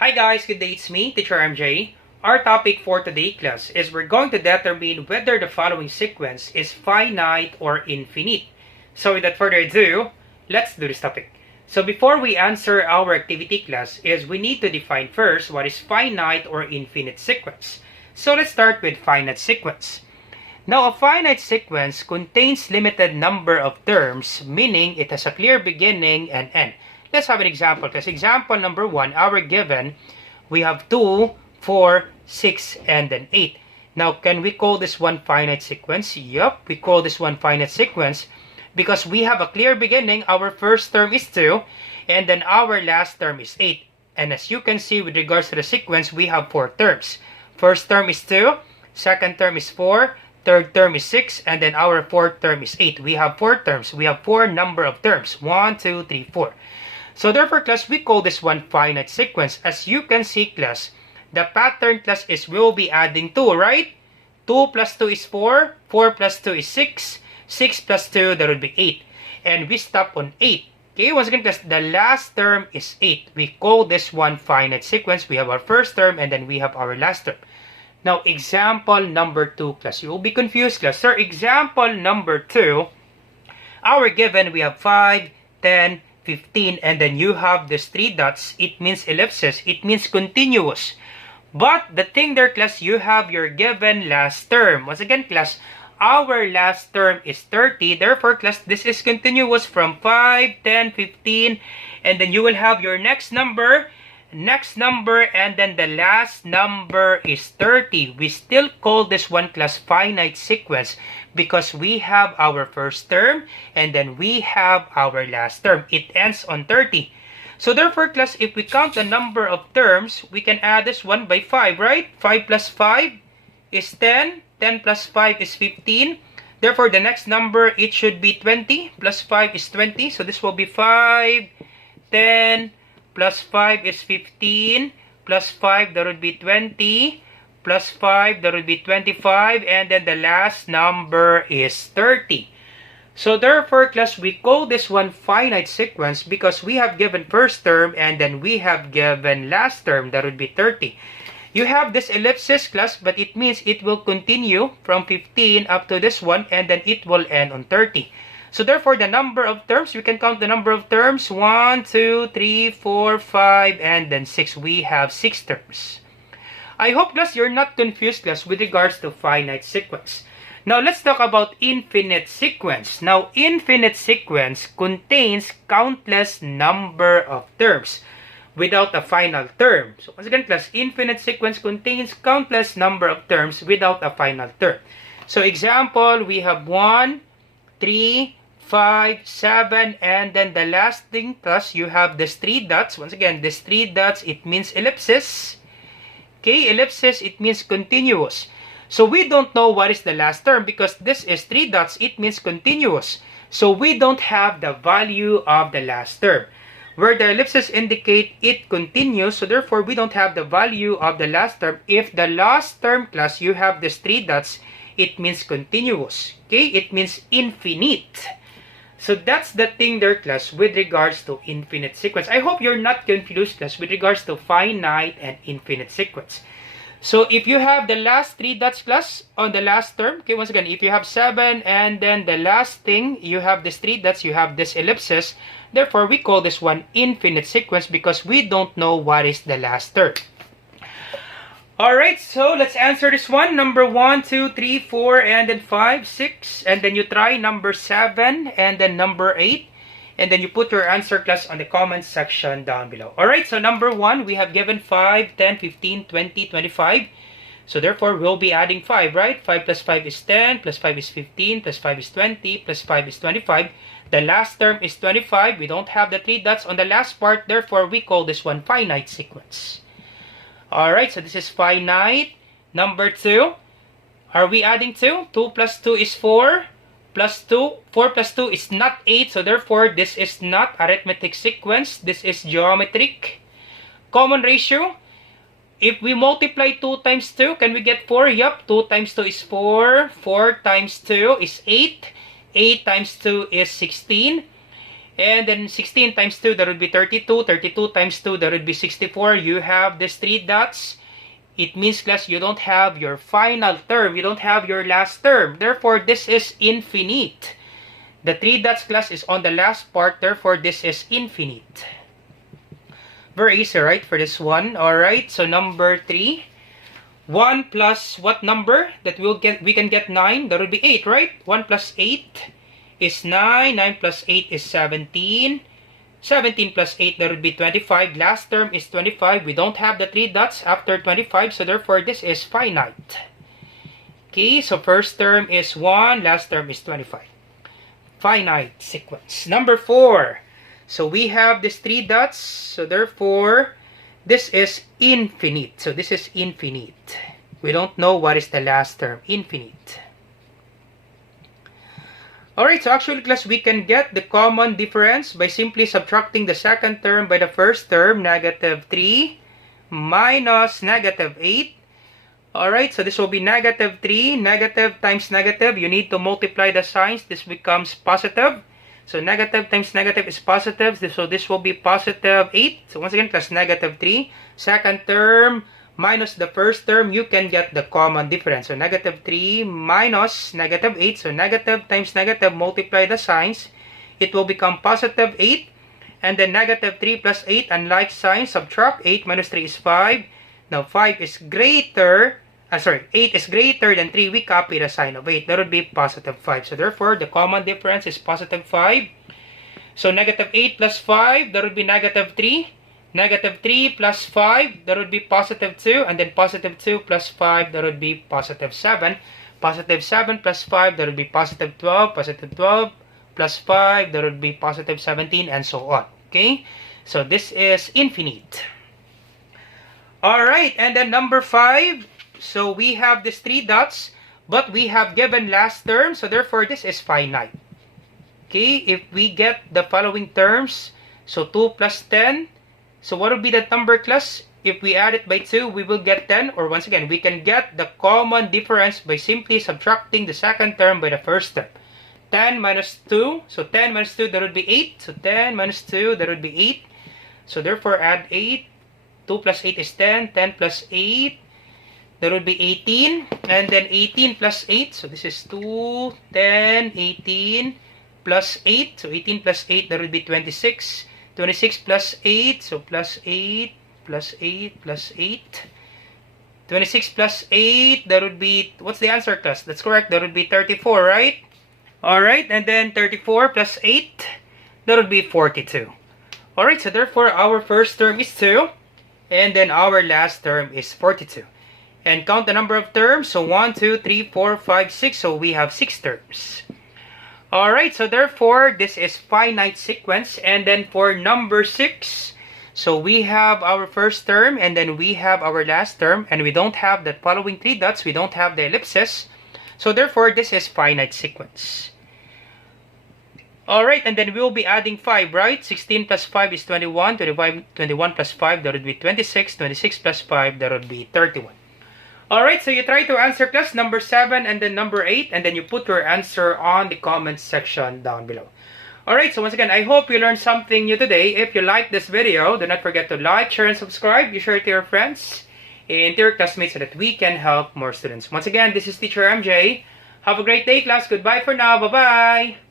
Hi guys, good day, it's me, Teacher MJ. Our topic for today class is we're going to determine whether the following sequence is finite or infinite. So without further ado, let's do this topic. So before we answer our activity class is we need to define first what is finite or infinite sequence. So let's start with finite sequence. Now a finite sequence contains limited number of terms, meaning it has a clear beginning and end. Let's have an example. Because example number 1, our given, we have 2, 4, 6, and then 8. Now, can we call this one finite sequence? Yup, we call this one finite sequence because we have a clear beginning. Our first term is 2, and then our last term is 8. And as you can see, with regards to the sequence, we have 4 terms. First term is 2, second term is 4, third term is 6, and then our fourth term is 8. We have 4 terms. We have 4 number of terms. 1, 2, 3, 4. So therefore, class, we call this one finite sequence. As you can see, class, the pattern, class, is we'll be adding 2, right? 2 plus 2 is 4. 4 plus 2 is 6. 6 plus 2, that would be 8. And we stop on 8. Okay, once again, class, the last term is 8. We call this one finite sequence. We have our first term and then we have our last term. Now, example number 2, class. You will be confused, class. Sir, example number 2, our given, we have 5, 10, 15, and then you have these 3 dots. It means ellipsis. It means continuous. But the thing there, class, you have your given last term. Once again, class, our last term is 30. Therefore, class, this is continuous from 5, 10, 15, and then you will have your next number, and then the last number is 30. We still call this one, class, finite sequence because we have our first term and then we have our last term. It ends on 30. So therefore, class, if we count the number of terms, we can add this one by 5, right? 5 plus 5 is 10. 10 plus 5 is 15. Therefore, the next number, it should be 20. Plus 5 is 20. So this will be 5, 10, plus 5 is 15, plus 5, that would be 20, plus 5, that would be 25, and then the last number is 30. So therefore, class, we call this one finite sequence because we have given first term and then we have given last term, that would be 30. You have this ellipsis, class, but it means it will continue from 15 up to this one and then it will end on 30. So therefore, the number of terms, we can count the number of terms. 1, 2, 3, 4, 5, and then 6. We have 6 terms. I hope, class, you're not confused, class, with regards to finite sequence. Now, let's talk about infinite sequence. Now, infinite sequence contains countless number of terms without a final term. So once again, class, infinite sequence contains countless number of terms without a final term. So example, we have 1, 3, 5, 7, and then the last thing, plus you have these 3 dots. Once again, these 3 dots, it means ellipsis. Okay, ellipsis, it means continuous. So we don't know what is the last term because this is 3 dots, it means continuous. So we don't have the value of the last term. Where the ellipsis indicate it continues, so therefore we don't have the value of the last term. If the last term, class, you have these 3 dots, it means continuous. Okay, it means infinite. So that's the thing there, class, with regards to infinite sequence. I hope you're not confused, class, with regards to finite and infinite sequence. So if you have the last 3 dots, class, on the last term, okay, once again, if you have 7 and then the last thing, you have these 3 dots, you have this ellipsis. Therefore, we call this one infinite sequence because we don't know what is the last term. Alright, so let's answer this one. Number 1, 2, 3, 4, and then 5, 6. And then you try number 7 and then number 8. And then you put your answer, class, on the comment section down below. Alright, so number 1, we have given 5, 10, 15, 20, 25. So therefore, we'll be adding 5, right? 5 plus 5 is 10, plus 5 is 15, plus 5 is 20, plus 5 is 25. The last term is 25. We don't have the 3 dots on the last part. Therefore, we call this one finite sequence. Alright, so this is finite. Number 2, are we adding 2? 2 plus 2 is 4. Plus 2, 4 plus 2 is not 8. So therefore, this is not arithmetic sequence. This is geometric. Common ratio. If we multiply 2 times 2, can we get 4? Yup, 2 times 2 is 4. 4 times 2 is 8. 8 times 2 is 16. And then 16 times 2, that would be 32. 32 times 2, that would be 64. You have these 3 dots. It means, class, you don't have your final term. You don't have your last term. Therefore, this is infinite. The 3 dots, class, is on the last part. Therefore, this is infinite. Very easy, right, for this one? Alright, so number 3. 1 plus what number that we can get 9? That would be 8, right? 1 plus 8 is 9. 9 plus 8 is 17. 17 plus 8, that would be 25. Last term is 25. We don't have the 3 dots after 25, so therefore this is finite. Okay, so first term is 1, last term is 25. Finite sequence. Number 4. So we have these 3 dots, so therefore this is infinite. So this is infinite. We don't know what is the last term. Infinite. Alright, so actually, class, we can get the common difference by simply subtracting the second term by the first term, negative 3 minus negative 8. Alright, so this will be negative 3, negative times negative. You need to multiply the signs. This becomes positive. So negative times negative is positive. So this will be positive 8. So once again, class, negative 3. Second term minus the first term, you can get the common difference. So negative 3 minus negative 8. So negative times negative, multiply the signs. It will become positive 8. And then negative 3 plus 8, unlike signs, subtract. 8 minus 3 is 5. Now 5 is greater, 8 is greater than 3. We copy the sign of 8. That would be positive 5. So therefore, the common difference is positive 5. So negative 8 plus 5, that would be negative 3. Negative 3 plus 5, that would be positive 2. And then positive 2 plus 5, that would be positive 7. Positive 7 plus 5, that would be positive 12. Positive 12 plus 5, that would be positive 17, and so on. Okay? So this is infinite. Alright, and then number 5. So we have these 3 dots, but we have given last term. So therefore, this is finite. Okay? If we get the following terms, so 2 plus 10. So what will be the number, class? If we add it by 2, we will get 10. Or once again, we can get the common difference by simply subtracting the second term by the first term. 10 minus 2. So 10 minus 2, that would be 8. So 10 minus 2, that would be 8. So therefore, add 8. 2 plus 8 is 10. 10 plus 8, that would be 18. And then 18 plus 8. So this is 2, 10, 18 plus 8. So 18 plus 8, that would be 26. 26 plus 8, so plus 8, plus 8, plus 8. 26 plus 8, that would be, what's the answer, class? That's correct, that would be 34, right? Alright, and then 34 plus 8, that would be 42. Alright, so therefore, our first term is 2, and then our last term is 42. And count the number of terms, so 1, 2, 3, 4, 5, 6, so we have 6 terms. Alright, so therefore, this is finite sequence. And then for number 6, so we have our first term, and then we have our last term, and we don't have the following 3 dots, we don't have the ellipses. So therefore, this is finite sequence. Alright, and then we will be adding 5, right? 16 plus 5 is 21, 21 plus 5, that would be 26, 26 plus 5, that would be 31. Alright, so you try to answer, class, number 7 and then number 8, and then you put your answer on the comment section down below. Alright, so once again, I hope you learned something new today. If you like this video, do not forget to like, share, and subscribe. You share it to your friends and to your classmates so that we can help more students. Once again, this is Teacher MJ. Have a great day, class. Goodbye for now. Bye-bye.